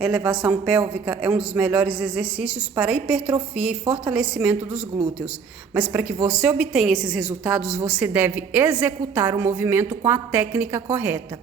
A elevação pélvica é um dos melhores exercícios para hipertrofia e fortalecimento dos glúteos, mas para que você obtenha esses resultados, você deve executar o movimento com a técnica correta.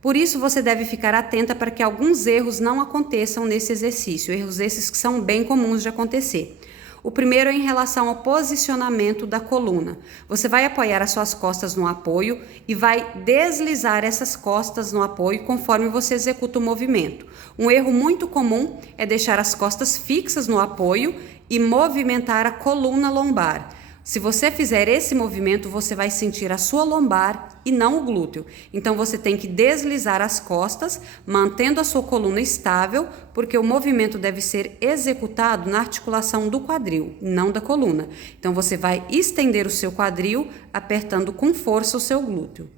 Por isso, você deve ficar atenta para que alguns erros não aconteçam nesse exercício, erros esses que são bem comuns de acontecer. O primeiro é em relação ao posicionamento da coluna. Você vai apoiar as suas costas no apoio e vai deslizar essas costas no apoio conforme você executa o movimento. Um erro muito comum é deixar as costas fixas no apoio e movimentar a coluna lombar. Se você fizer esse movimento, você vai sentir a sua lombar e não o glúteo. Então você tem que deslizar as costas, mantendo a sua coluna estável, porque o movimento deve ser executado na articulação do quadril, não da coluna. Então você vai estender o seu quadril, apertando com força o seu glúteo.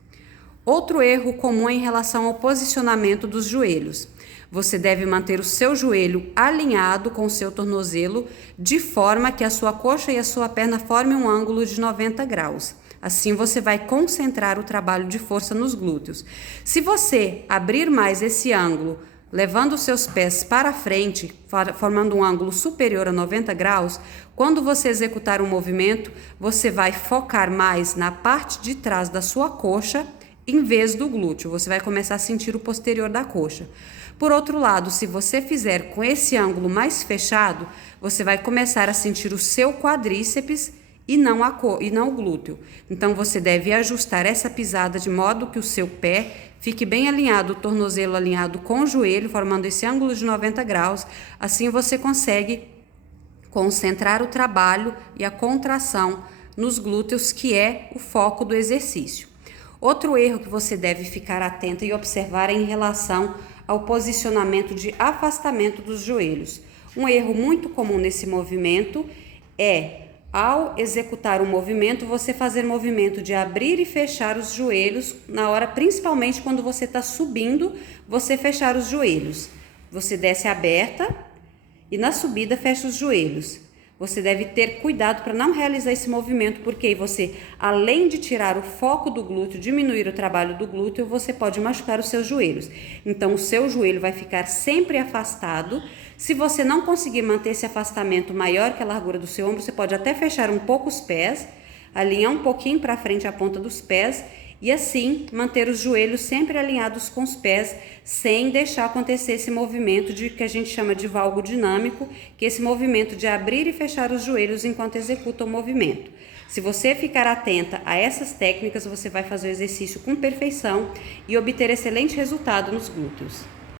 Outro erro comum é em relação ao posicionamento dos joelhos. Você deve manter o seu joelho alinhado com o seu tornozelo, de forma que a sua coxa e a sua perna formem um ângulo de 90 graus. Assim você vai concentrar o trabalho de força nos glúteos. Se você abrir mais esse ângulo, levando os seus pés para frente, formando um ângulo superior a 90 graus, quando você executar um movimento, você vai focar mais na parte de trás da sua coxa, em vez do glúteo. Você vai começar a sentir o posterior da coxa. Por outro lado, se você fizer com esse ângulo mais fechado, você vai começar a sentir o seu quadríceps e não o glúteo. Então, você deve ajustar essa pisada de modo que o seu pé fique bem alinhado, o tornozelo alinhado com o joelho, formando esse ângulo de 90 graus. Assim, você consegue concentrar o trabalho e a contração nos glúteos, que é o foco do exercício. Outro erro que você deve ficar atento e observar é em relação ao posicionamento de afastamento dos joelhos. Um erro muito comum nesse movimento é, ao executar o movimento, você fazer movimento de abrir e fechar os joelhos na hora, principalmente quando você está subindo, você fechar os joelhos. Você desce aberta e na subida fecha os joelhos. Você deve ter cuidado para não realizar esse movimento, porque você, além de tirar o foco do glúteo, diminuir o trabalho do glúteo, você pode machucar os seus joelhos. Então, o seu joelho vai ficar sempre afastado. Se você não conseguir manter esse afastamento maior que a largura do seu ombro, você pode até fechar um pouco os pés, alinhar um pouquinho para frente a ponta dos pés e assim manter os joelhos sempre alinhados com os pés, sem deixar acontecer esse movimento que a gente chama de valgo dinâmico, que é esse movimento de abrir e fechar os joelhos enquanto executa o movimento. Se você ficar atenta a essas técnicas, você vai fazer o exercício com perfeição e obter excelente resultado nos glúteos.